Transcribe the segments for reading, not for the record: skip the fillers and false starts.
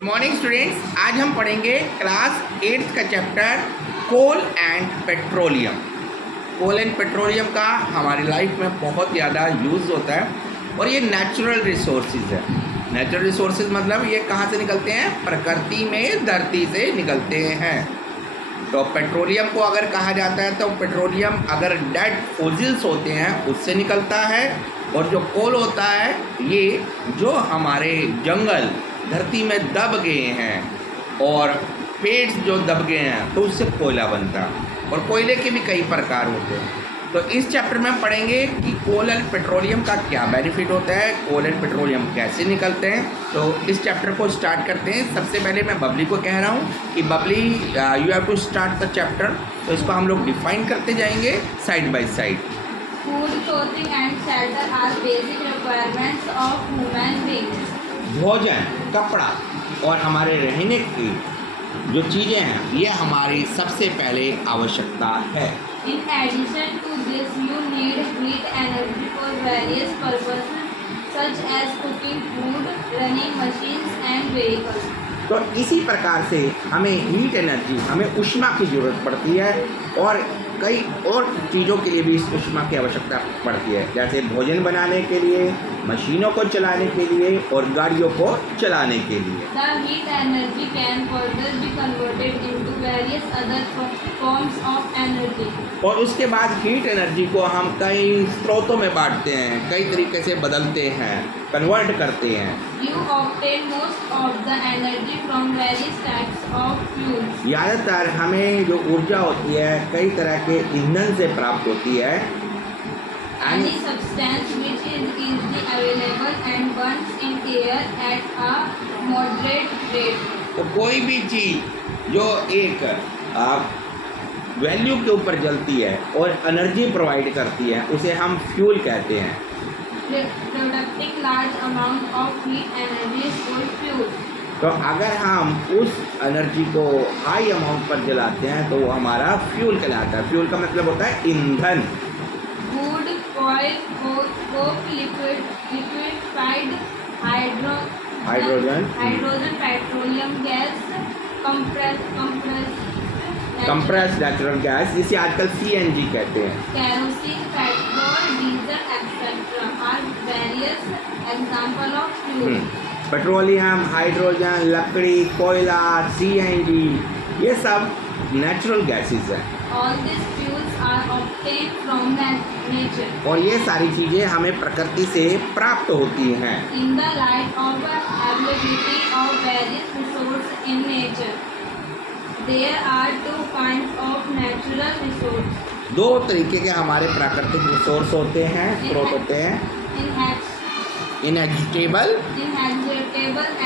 Morning students, आज हम पढ़ेंगे क्लास 8th का chapter coal and petroleum. Coal and petroleum का हमारी लाइफ में बहुत ज़्यादा यूज़ होता है और ये नेचुरल रिसोर्सेज है। नेचुरल रिसोर्सेज मतलब ये कहाँ से निकलते हैं? प्रकृति में, धरती से निकलते हैं। तो पेट्रोलियम को अगर कहा जाता है तो पेट्रोलियम अगर डेड फॉसिल्स होते हैं उससे निकलता है, और जो कोल होता है ये जो हमारे जंगल धरती में दब गए हैं और पेड़ जो दब गए हैं तो उससे कोयला बनता है। और कोयले के भी कई प्रकार होते हैं। तो इस चैप्टर में हम पढ़ेंगे कि कोल एंड पेट्रोलियम का क्या बेनिफिट होता है, कोल एंड पेट्रोलियम कैसे निकलते हैं। तो इस चैप्टर को स्टार्ट करते हैं। सबसे पहले मैं बबली को कह रहा हूँ कि बबली you have to start the chapter. तो इसको हम लोग डिफाइन करते जाएंगे side by side. Food, clothing and shelter are basic requirements of human beings. भोजन, कपड़ा और हमारे रहने की जो चीज़ें हैं ये हमारी सबसे पहले आवश्यकता है। In addition to this, you need heat energy for various purposes such as cooking food, running machines and vehicles. तो इसी प्रकार से हमें हीट एनर्जी, हमें ऊष्मा की ज़रूरत पड़ती है और कई और चीज़ों के लिए भी इस ऊष्मा की आवश्यकता पड़ती है, जैसे भोजन बनाने के लिए, मशीनों को चलाने के लिए और गाड़ियों को चलाने के लिए। The heat energy can further be converted into various other forms of energy. और उसके बाद हीट एनर्जी को हम कई स्रोतों में बांटते हैं, कई तरीके से बदलते हैं, कन्वर्ट करते हैं। You obtain most of the energy from various types of fuels. ज़्यादातर हमें जो ऊर्जा होती है कई तरह के ईंधन से प्राप्त होती है। Any substance which is easily available and burns in air at a moderate rate. तो कोई भी चीज़ जो एक वैल्यू के ऊपर जलती है और एनर्जी प्रोवाइड करती है उसे हम फ्यूल कहते हैं। Producing large amount of heat energy is called fuel. तो अगर हम उस एनर्जी को हाई अमाउंट पर जलाते हैं तो वो हमारा फ्यूल कहलाता है। फ्यूल का मतलब होता है ईंधन। Wood, coal, coke, liquefied hydrogen, petroleum gas, compressed natural gas, जिसे आजकल CNG कहते हैं। kerosene, petrol, diesel, etc. are various example of fuel. Petroleum, hydrogen, लकड़ी, कोयला, CNG ये सब नेचुरल गैसेस हैं। All these fuels are obtained from nature. और ये सारी चीज़ें हमें प्रकृति से प्राप्त होती हैं। In the light of availability of various resources in nature, there are two kinds of natural resources. दो तरीके के हमारे प्राकृतिक रिसोर्स होते हैं, स्रोत होते हैं। इनएग्जिटेबल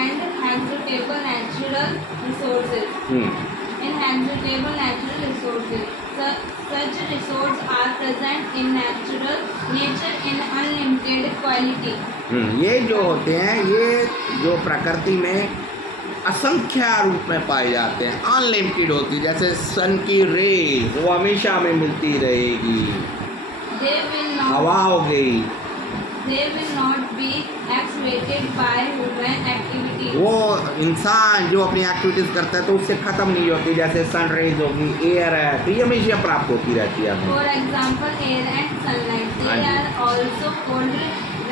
and habitable natural resources. Inhabitable natural resources. Such resources are present in nature in unlimited quality. ये जो होते हैं ये जो प्रकृति में असंख्य रूप में पाए जाते हैं, अनलिमिटेड होती है। जैसे सन की रेज वो हमेशा हमें मिलती रहेगी। They will हवा हो गई, not be exploited by human activity. वो इंसान जो अपनी एक्टिविटीज़ करता है तो उससे ख़त्म नहीं होती। जैसे सन रेज होगी, एयर है, तो ये हमेशा प्राप्त होती रहती है हमें। For example, air and sunlight, they are also called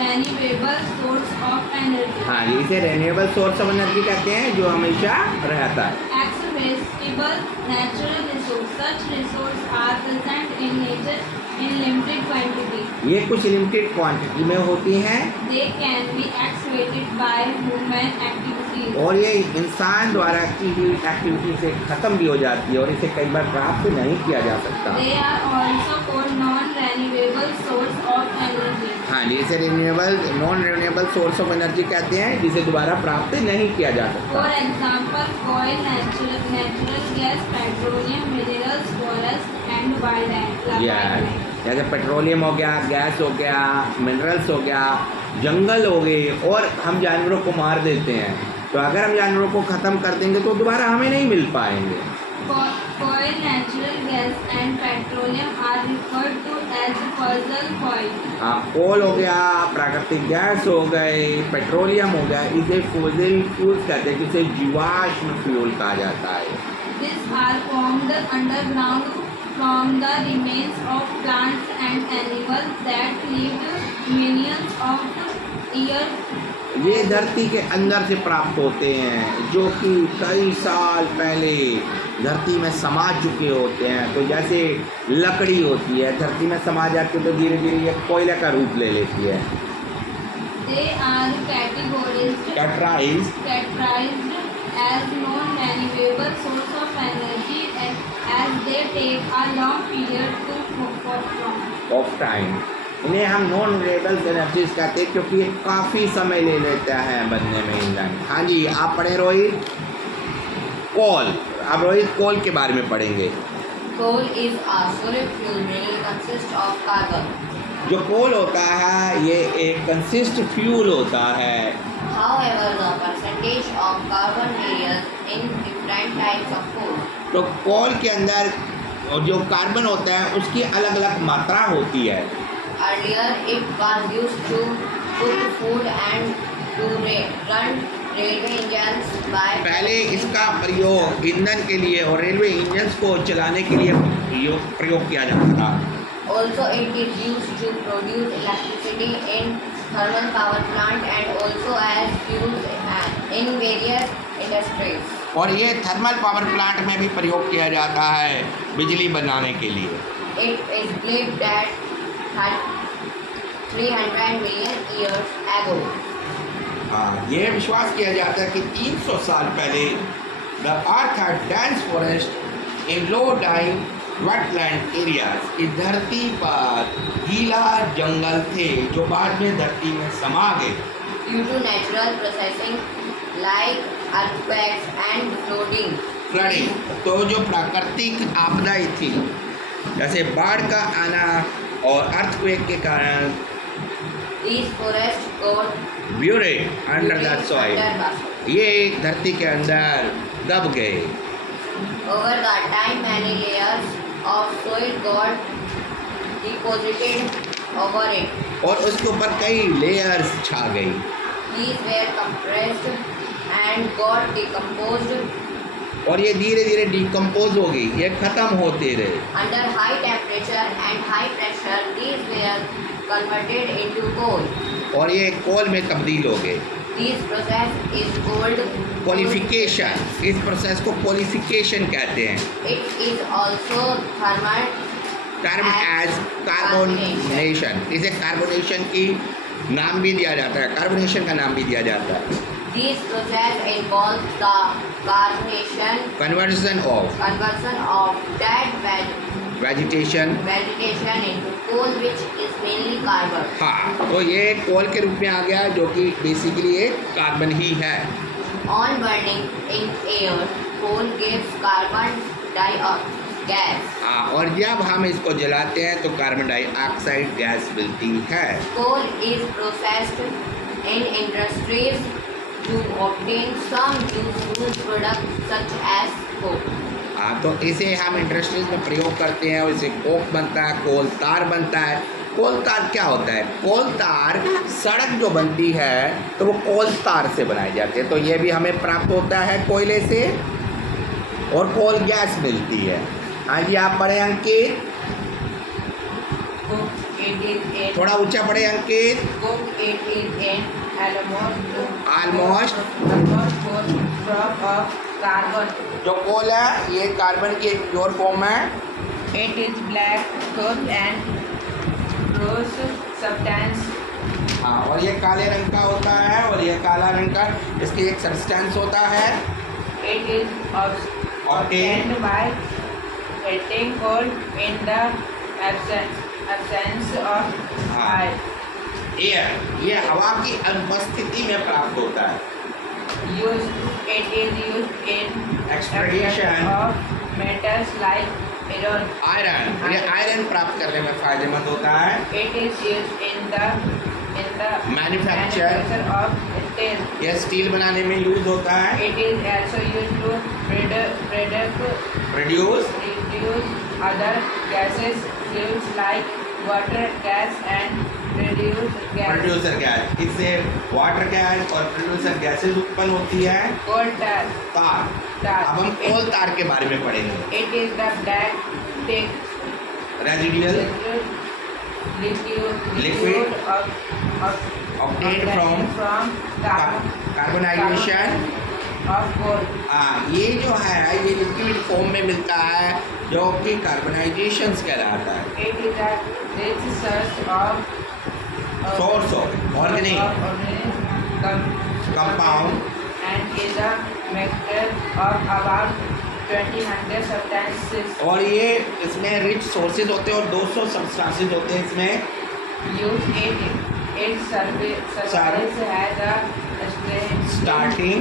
renewable source of energy. हाँ, इसे रिन्यूएबल सोर्स ऑफ एनर्जी कहते हैं जो हमेशा रहता है। Accessible natural resource. Such resources are present in nature in limited quantity. ये कुछ लिमिटेड क्वांटिटी में होती हैं They can be exploited by human activities. और ये इंसान द्वारा की हुई एक्टिविटी से ख़त्म भी हो जाती है और इसे कई बार प्राप्त नहीं किया जा सकता। They are also called non-renewable source of energy. हाँ, इसे renewable, non renewable source of energy कहते हैं जिसे दोबारा प्राप्त नहीं किया जा सकता। For example, oil, natural gas, petroleum, minerals, forest and wildlife. जैसे पेट्रोलियम हो गया, गैस हो गया, मिनरल्स हो गया, जंगल हो गए, और हम जानवरों को मार देते हैं। तो अगर हम जानवरों को ख़त्म कर देंगे तो दोबारा हमें नहीं मिल पाएंगे। Coal, natural gas, and petroleum are referred to as fossil fuel. कोल हो गया, प्राकृतिक गैस हो गए, पेट्रोलियम हो गया, इसे फॉसिल फ्यूल्स कहते हैं, जिसे जीवाश्म फ्यूल कहा जाता है। These are formed underground from the remains of plants and animals that lived millions of years. ये धरती के अंदर से प्राप्त होते हैं, जो कि कई साल पहले धरती में समा चुके होते हैं। तो जैसे लकड़ी होती है, धरती में समा जाती है तो धीरे धीरे ये कोयले का रूप ले लेती है। They are कैटराइज्ड as non-renewable source of energy as they take a long period to form. Of time. इन्हें हम नॉन रिन्यूएबल एनर्जीज कहते हैं, क्योंकि ये काफ़ी समय ले लेता है बनने में ईंधन। हाँ जी, आप पढ़े रोहित? कोल। अब रोहित कोल के बारे में पढ़ेंगे। Coal is a solid fuel mainly consists of carbon. जो कोल होता है ये एक कंसिस्ट फ्यूल होता है। However, the percentage of carbon varies in different types of coal. तो कोल के अंदर जो कार्बन होता है उसकी अलग अलग मात्रा होती है। Earlier, it was used to cook food and to run railway engines by. पहले इसका प्रयोग ईंधन के लिए और रेलवे इंजन्स को चलाने के लिए प्रयोग किया जाता था। Also, it is used to produce electricity in thermal power plant and also as fuel in various industries. और ये थर्मल पावर प्लांट में भी प्रयोग किया जाता है बिजली बनाने के लिए। It is believed that 300 million years ago. हाँ, ये विश्वास किया जाता है कि 300 साल पहले the earth had dense forest in low lying wetland areas. इस धरती पर गीला जंगल थे जो बाद में धरती में समा गए। Due to natural processing like earthquakes and flooding, तो जो प्राकृतिक आपदाएं थी जैसे बाढ़ का आना और अर्थक्वेक के कारण these forests got buried under the soil, ये धरती के अंदर दब गए। over the time many layers of soil got deposited over it. और उसके ऊपर कई लेयर्स छा गई। These were compressed and got decomposed. और ये धीरे धीरे डिकम्पोज हो गई, ये खत्म होते रहे। Under high temperature and high pressure, these were converted into coal. और ये कोल में तब्दील हो गए। This process is called qualification, इस प्रोसेस को क्वालिफिकेशन कहते हैं। It is also thermal term as carbonation, इसे कार्बोनेशन की नाम भी दिया जाता है, कार्बोनेशन का नाम भी दिया जाता है। This process involves the conversion of dead vegetation vegetation into coal, which is mainly carbon. हाँ, तो ये कोल के रूप में आ गया जो कि बेसिकली एक कार्बन ही है। On burning in air, coal gives carbon dioxide gas. हाँ, और जब हम इसको जलाते हैं तो कार्बन डाइऑक्साइड गैस मिलती है। Coal is processed in industries to obtain some useful products such as coke. हाँ, तो इसे हम इंडस्ट्रीज में प्रयोग करते हैं और इसे कोक बनता है, कोल तार बनता है। कोल तार क्या होता है? कोल तार सड़क जो बनती है तो वो कोल तार से बनाई जाती है, तो ये भी हमें प्राप्त होता है कोयले से और कोल गैस मिलती है। हाँ जी, आप पढ़े अंकित, थोड़ा ऊंचा पढ़े अंकित। ऑलमोस्ट जो कोल है ये कार्बन की एक प्योर फॉर्म है। It is black coal and gross substance. हाँ, और ये काले रंग का होता है और ये काला रंग का इसकी एक सब्सटेंस होता है। It is obtained by heating coal in the absence of air. Air, ये हवा की अनुपस्थिति में प्राप्त होता है। It is used in Extraction of metals like iron. Iron, ये आयरन प्राप्त करने में फायदेमंद होता है। It is used in the Manufacture of steel. ये स्टील बनाने में यूज होता है। It is also used to produce other gases, fuels like water, gas and producer gas, इससे वाटर गैस और प्रोड्यूसर गैसेस उत्पन्न होती है। coal tar. तार, अब हम कोल तार के बारे में पढ़ेंगे। It is the black thick residual liquid obtained from carbonisation of coal. ये जो है ये लिक्विड फॉर्म में मिलता है जो कि कार्बोनाइजेशन कहलाता है। It is a rich source of source of organic compound and is a mixture of about 2000 substances और ये इसमें रिच सोर्सेज होते हैं और 200 सब्सटेंसेस होते हैं इसमें। used in its surface has a Starting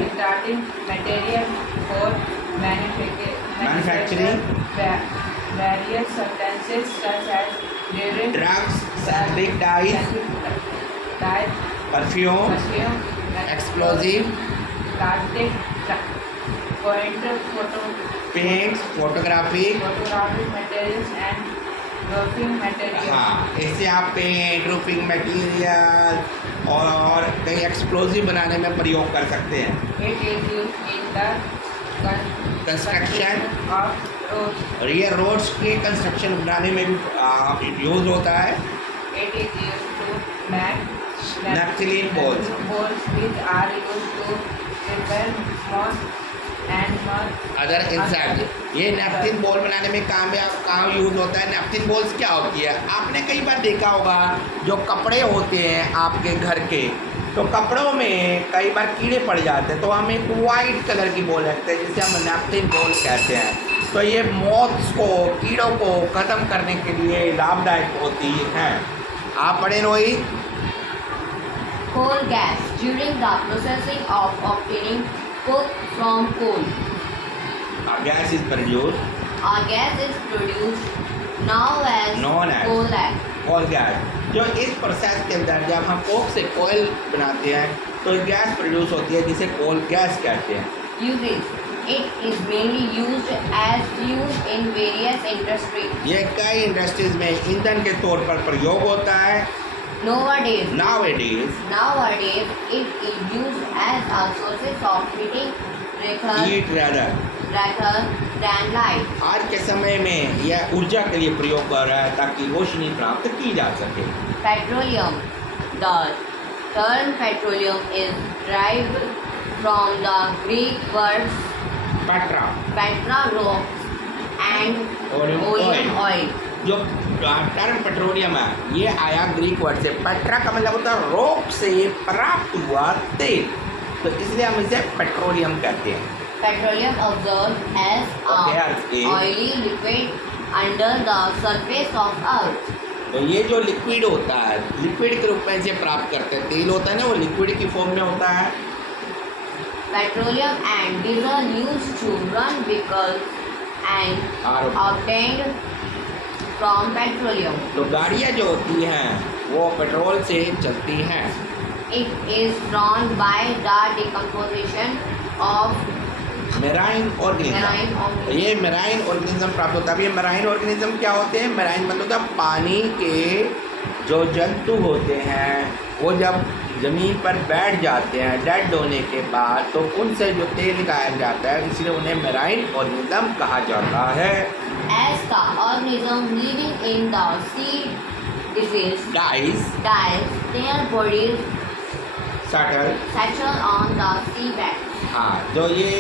material for Manufacturing various substances such as drugs, synthetic dies, perfume, explosive, plastic, paints, photography. materials and roofing materials. हाँ, इससे आप पेंट, रूफिंग मटेरियल और कई एक्सप्लोजिव बनाने में प्रयोग कर सकते हैं। It is used in the construction of roads. और ये रोड्स के कंस्ट्रक्शन बनाने में भी यूज होता है। It is used to make Naphthalene balls. balls which are used to repel moth and mud. Other insect, ये नैपकिन बॉल बनाने में काम यूज होता है। नैपकिन बॉल्स क्या होती है, आपने कई बार देखा होगा जो कपड़े होते हैं आपके घर के, तो कपड़ों में कई बार कीड़े पड़ जाते हैं तो हम एक वाइट कलर की बॉल रखते हैं जिसे हम नैपकिन बॉल कहते हैं। तो ये मॉथ्स को, कीड़ों को ख़त्म करने के लिए लाभदायक होती हैं। आप पढ़े Rohit? Coal gas during the processing of obtaining coke from coal. Gas is produce A gas is produced now as Known as coal ash. Coal gas. जो इस प्रोसेस के अंदर जब हम कोक से कोयल बनाते हैं तो गैस प्रोड्यूस होती है जिसे कोल गैस कहते हैं। Uses. It is mainly used as fuel in various industries. ये कई इंडस्ट्रीज में ईंधन के तौर पर प्रयोग होता है। Nowadays, Nowadays, it is used as a source of heating heat rather, rather than light. आज के समय में यह ऊर्जा के लिए प्रयोग कर रहा है ताकि रोशनी प्राप्त की जा सके। Petroleum. The term petroleum is derived from the Greek words Petra petra, rocks, and oil. जो टर्म पेट्रोलियम है ये आया ग्रीक वर्ड से। पेट्रा का मतलब होता है रॉक से प्राप्त हुआ तेल, तो इसलिए हम इसे पेट्रोलियम कहते हैं। Petroleum observed as Okay, a okay. oily liquid under the surface of earth. तो ये जो लिक्विड होता है, लिक्विड के रूप में इसे प्राप्त करते हैं। तेल होता है ना, वो लिक्विड की फॉर्म में होता है। Petroleum and diesel used to run vehicles and और obtained from petroleum. तो गाड़ियाँ जो होती हैं वो पेट्रोल से चलती हैं। It is drawn by the decomposition of marine organism. marine तो organisms. ये मेराइन ऑर्गेनिज्म प्राप्त होता है। अब ये मेराइन ऑर्गेनिज्म क्या होते हैं? मेराइन मतलब होता है पानी के जो जंतु होते हैं वो जब ज़मीन पर बैठ जाते हैं डेड होने के बाद, तो उनसे जो तेल निकाला जाता है इसलिए उन्हें मेराइन ऑर्गेनिज्म कहा जाता है। As the organism living in the sea dies, dice, their bodies subtle, settle on the seabed. हाँ, जो ये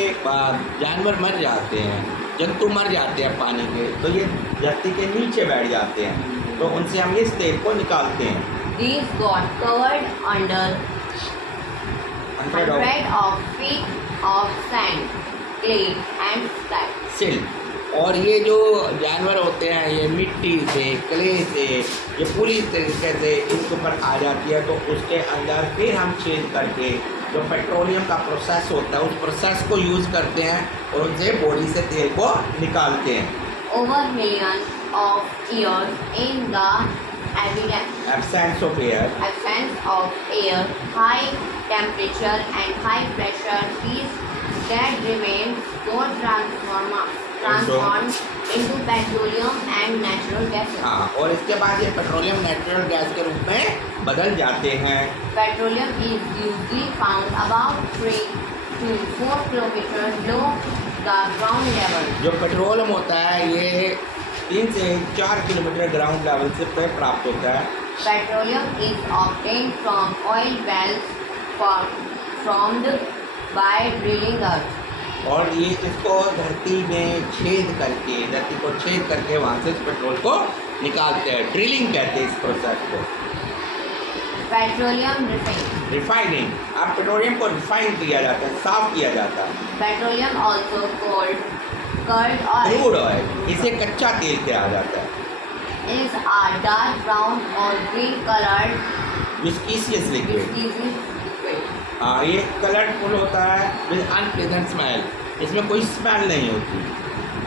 जानवर मर जाते हैं, जंतु मर जाते हैं पानी के, तो ये धरती के नीचे बैठ जाते हैं, तो उनसे हम इस तेल को निकालते हैं। These got covered under hundred of feet of sand, clay and slag. Silk. और ये जो जानवर होते हैं ये मिट्टी से, क्ले से, ये पूरी तरीके से इसके ऊपर आ जाती है, तो उसके अंदर फिर हम छेद करके जो पेट्रोलियम का प्रोसेस होता है उस प्रोसेस को यूज़ करते हैं और उनसे बॉडी से तेल को निकालते हैं। Over millions of years in the absence of air, absence of air, high temperature and high pressure, these that remains got transformed into petroleum and natural gases. हाँ, और इसके बाद ये पेट्रोलियम नेचुरल गैस के रूप में बदल जाते हैं। Petroleum is usually found about 3 to 4 kilometers below the ground level. जो पेट्रोलियम होता है ये 3 से 4 किलोमीटर ग्राउंड लेवल से पे प्राप्त होता है। Petroleum is obtained from oil wells formed by drilling earth. और ये इसको धरती में धरती को छेद करके वहाँ से इस पेट्रोल को निकालते हैं। ड्रिलिंग कहते हैं इस प्रोसेस को। Petroleum refining. रिफाइनिंग, अब पेट्रोलियम को रिफाइन किया जाता है, साफ किया जाता है। Petroleum also called crude oil crude oil, इसे कच्चा तेल कहा जाता है। is a dark brown or green colored viscous liquid. viscous liquid. हाँ, ये कलरफुल होता है विद अनप्लेजेंट स्मेल, इसमें कोई स्मेल नहीं होती।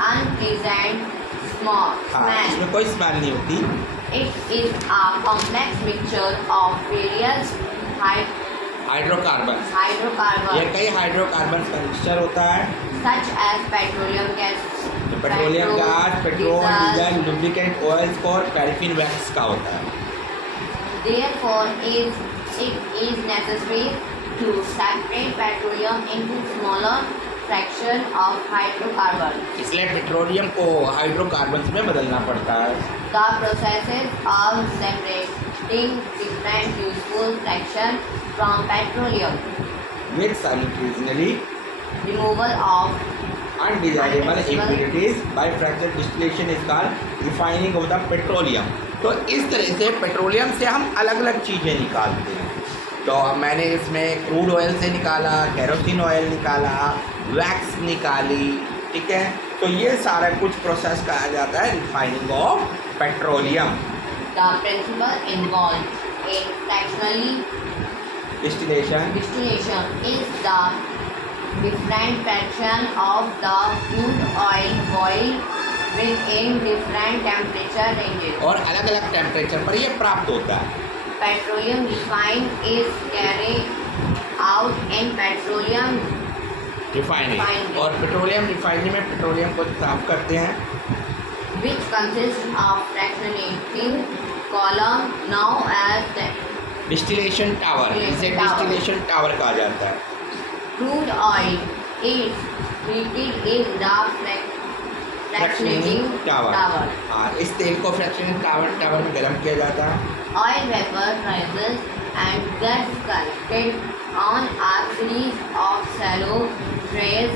Unpleasant हाँ, smell. इसमें कोई स्मेल नहीं होती। It is a complex mixture of various hydrocarbon, ये hydrocarbons कई हाइड्रोकार्बन का मिक्सचर होता है। such as petroleum gas, तो petroleum gas, petrol, diesel, lubricant oils और पैराफिन वैक्स का होता है। Therefore, it is necessary to separate petroleum into smaller fraction of hydrocarbons. इसलिए पेट्रोलियम को हाइड्रोकार्बन्स में बदलना पड़ता है। The processes of separating different useful fractions from petroleum, with simultaneously removal of undesirable impurities by fracture distillation is called refining of the petroleum। तो इस तरह से पेट्रोलियम से हम अलग अलग चीज़ें निकालते हैं। तो मैंने इसमें क्रूड ऑयल से निकाला, केरोसिन ऑयल निकाला, वैक्स निकाली, ठीक है। तो ये सारा कुछ प्रोसेस कहा जाता है refining of petroleum. the principle involved in fractionally distillation distillation is the different fraction of the crude oil boiled within different temperature ranges. और अलग अलग टेम्परेचर पर ये प्राप्त होता है। Petroleum refined is carried out in petroleum refining, Refining। और petroleum refining में पेट्रोलियम को साफ करते हैं। which consists of fractionating column known as the distillation tower, इसे Tower। डिस्टिलेशन टावर कहा जाता है। crude oil is heated in the fractionating tower, tower. हाँ, इस तेल को फ्रैक्शनिंग टावर में गर्म किया जाता है। Oil vapor rises and gets collected on a series of shallow trays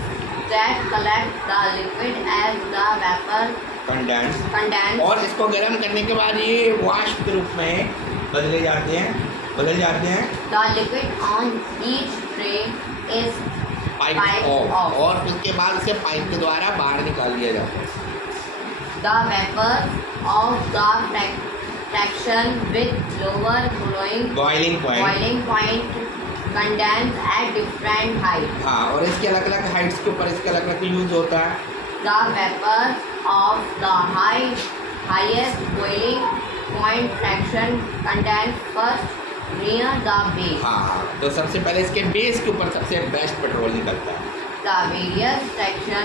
that collect the liquid as the vapor condense, condenses. और इसको गर्म करने के बाद ये वाष्प के रूप में बदल जाते हैं। The liquid on each tray is pipe Pipe of, off। और उसके बाद इसे पाइप के द्वारा बाहर निकाल लिया जाता है। the vapor of the fraction with lower boiling point, boiling point condense at different height. हाँ, और इसके अलग अलग हाइट्स के ऊपर इसका अलग अलग यूज होता है। The vapor of the highest boiling point fraction condense first near the base. हाँ, तो सबसे पहले इसके बेस के ऊपर सबसे बेस्ट पेट्रोल निकलता है। The various fraction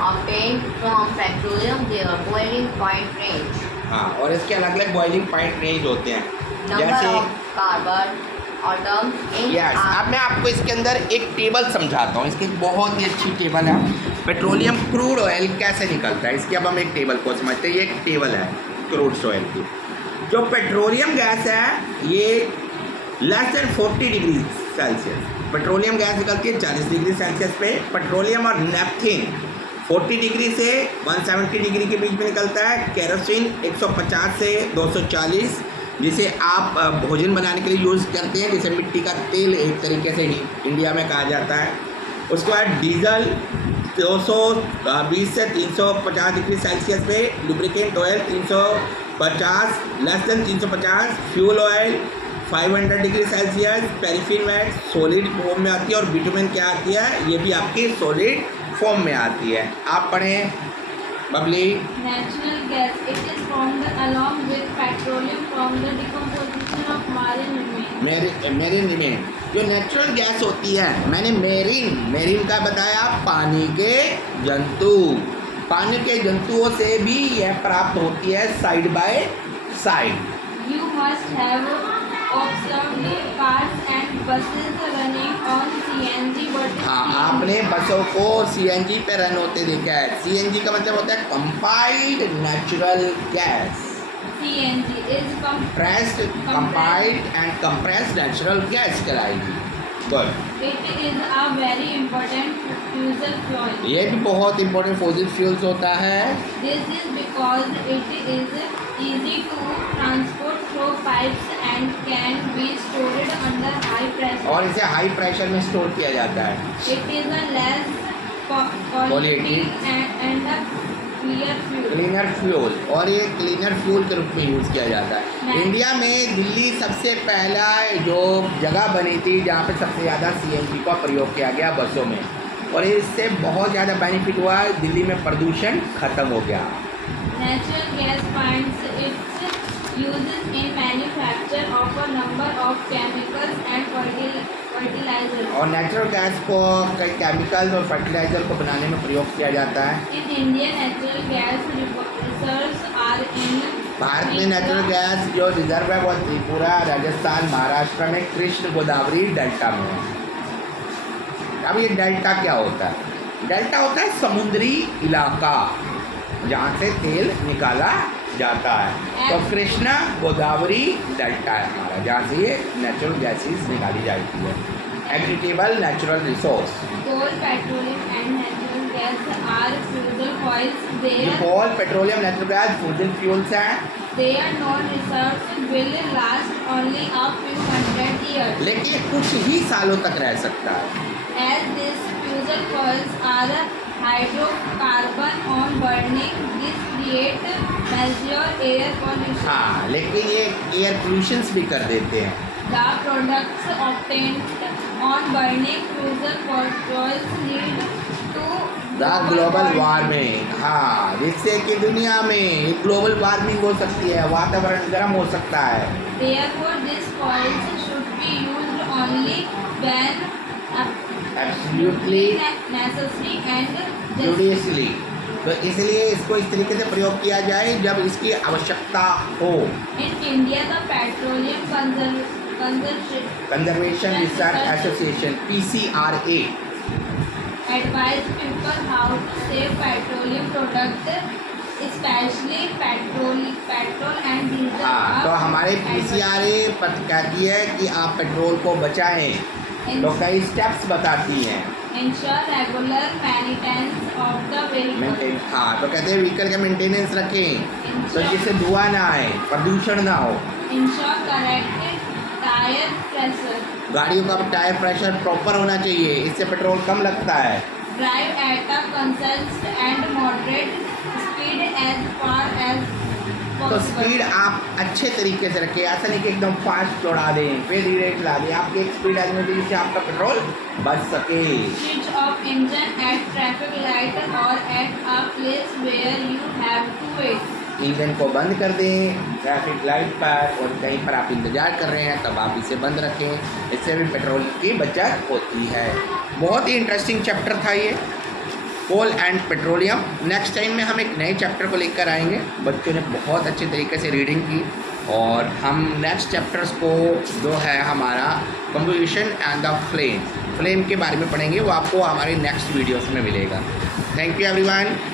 obtained from petroleum their boiling point range. हाँ, और इसके अलग अलग बॉइलिंग पॉइंट रेंज होते हैं। Number जैसे of carbon atoms in yes, अब मैं आपको इसके अंदर एक टेबल समझाता हूँ। इसकी बहुत ही अच्छी टेबल है, पेट्रोलियम क्रूड ऑयल कैसे निकलता है इसकी। अब हम एक टेबल को समझते हैं। ये एक टेबल है क्रूड ऑयल की। जो पेट्रोलियम गैस है ये less than 40 degree Celsius, petroleum gas निकलती है 40 डिग्री सेल्सियस पे। पेट्रोलियम और नेपथीन 40 डिग्री से 170 डिग्री के बीच में निकलता है। केरोसिन 150 से 240, जिसे आप भोजन बनाने के लिए यूज़ करते हैं, जिसे मिट्टी का तेल एक तरीके से इंडिया में कहा जाता है। उसके बाद डीजल 220 से 350 डिग्री सेल्सियस पे, lubricant oil 350 less than 350, fuel oil 500 degree Celsius, paraffin wax solid form में आती है, और बिटुमेन क्या आती है, ये भी आपकी सॉलिड फॉर्म में आती है। आप पढ़ें Babli. Natural gas. It is formed along with petroleum from the decomposition of marine remains. Marine में जो नेचुरल गैस होती है, मैंने मेरिन का बताया, पानी के जंतु, पानी के जंतुओं से भी यह प्राप्त होती है side by side. You must have observed cars and buses running on CNG, but हाँ, आपने बसों को CNG पे रन होते देखा है। CNG का मतलब होता है compiled natural gas. CNG is compiled and compressed natural gas कहलाएगी। Good. It is a very important fossil fuel. ये भी बहुत इंपॉर्टेंट फॉसिल फ्यूल्स होता है। This is because it is easy to transport through pipes and can be stored under high pressure. और इसे high pressure में store किया जाता है। It is a less polluting and a clear fuel. Cleaner fuel, और ये cleaner fuel के रूप में यूज़ किया जाता है। Right. इंडिया में दिल्ली सबसे पहला जो जगह बनी थी जहाँ पे सबसे ज़्यादा CNG का प्रयोग किया गया बसों में, और इससे बहुत ज़्यादा बेनिफिट हुआ, दिल्ली में प्रदूषण खत्म हो गया। Natural gas finds its uses in manufacture of a number of chemicals and fertilizers. और नेचुरल गैस को कई केमिकल्स और फर्टिलाइजर को बनाने में प्रयोग किया जाता है। In India, natural gas reserves are in Bharat में नेचुरल गैस जो रिजर्व है वो त्रिपुरा, राजस्थान, महाराष्ट्र में कृष्ण गोदावरी डेल्टा में है। अब ये डेल्टा क्या होता है? डेल्टा होता है समुद्री इलाका जहाँ से तेल निकाला जाता है। तो कृष्णा गोदावरी डेल्टा है हमारा, जहाँ से ये नेचुरल गैसेस निकाली जाती है। एग्रीटेबल natural resource. coal, petroleum, and natural gas are fossil fuels. ये coal, petroleum, natural gas fossil fuels हैं, Their known reserves will last only a few hundred years. लेकिन ये कुछ ही सालों तक रह सकता है। As these fossil fuels are hydrocarbon on burning, this create major air pollution. हाँ, लेकिन ये एयर पोल्यूशंस भी कर देते हैं। The products obtained on burning fossil fuels lead to the global warming, हाँ, जिससे कि दुनिया में ग्लोबल वार्मिंग हो सकती है, वातावरण गर्म हो सकता है। Therefore, these fuels should be used only when absolutely necessary and just. Judicially, तो इसलिए इसको इस तरीके से प्रयोग किया जाए जब इसकी आवश्यकता हो। In India, the petroleum conservation research association PCRA advise people how to save petroleum products, especially petrol and diesel. हाँ, तो हमारे PCRA कहती है कि आप पेट्रोल को बचाएं, तो कई स्टेप्स बताती हैं। Ensure regular maintenance of the vehicle. हाँ, तो कहते हैं व्हीकल का मेंटेनेंस रखें तो जिससे धुआं ना आए, प्रदूषण ना हो। Ensure correct tire pressure. गाड़ियों का टायर प्रेशर प्रॉपर होना चाहिए, इससे पेट्रोल कम लगता है। Drive at a consistent and moderate speed as far as तो possible. स्पीड आप अच्छे तरीके से रखें, ऐसा नहीं कि एकदम फास्ट चढ़ा दें, फिर धीरे चला दें। आपकी एक स्पीड आनी चाहिए जिससे आपका पेट्रोल बच सके। Switch off engine at traffic light or at a place where you have to wait. Engine को बंद कर दें ट्रैफिक लाइट पर, और कहीं पर आप इंतज़ार कर रहे हैं तब आप इसे बंद रखें, इससे भी पेट्रोल की बचत होती है। बहुत ही इंटरेस्टिंग चैप्टर था ये, कोल एंड पेट्रोलियम। नेक्स्ट टाइम में हम एक नए चैप्टर को लेकर आएंगे। बच्चों ने बहुत अच्छे तरीके से रीडिंग की, और हम नेक्स्ट चैप्टर्स को जो है हमारा कंपोजिशन एंड द फ्लेम के बारे में पढ़ेंगे, वो आपको हमारे नेक्स्ट वीडियोस में मिलेगा। Thank you everyone.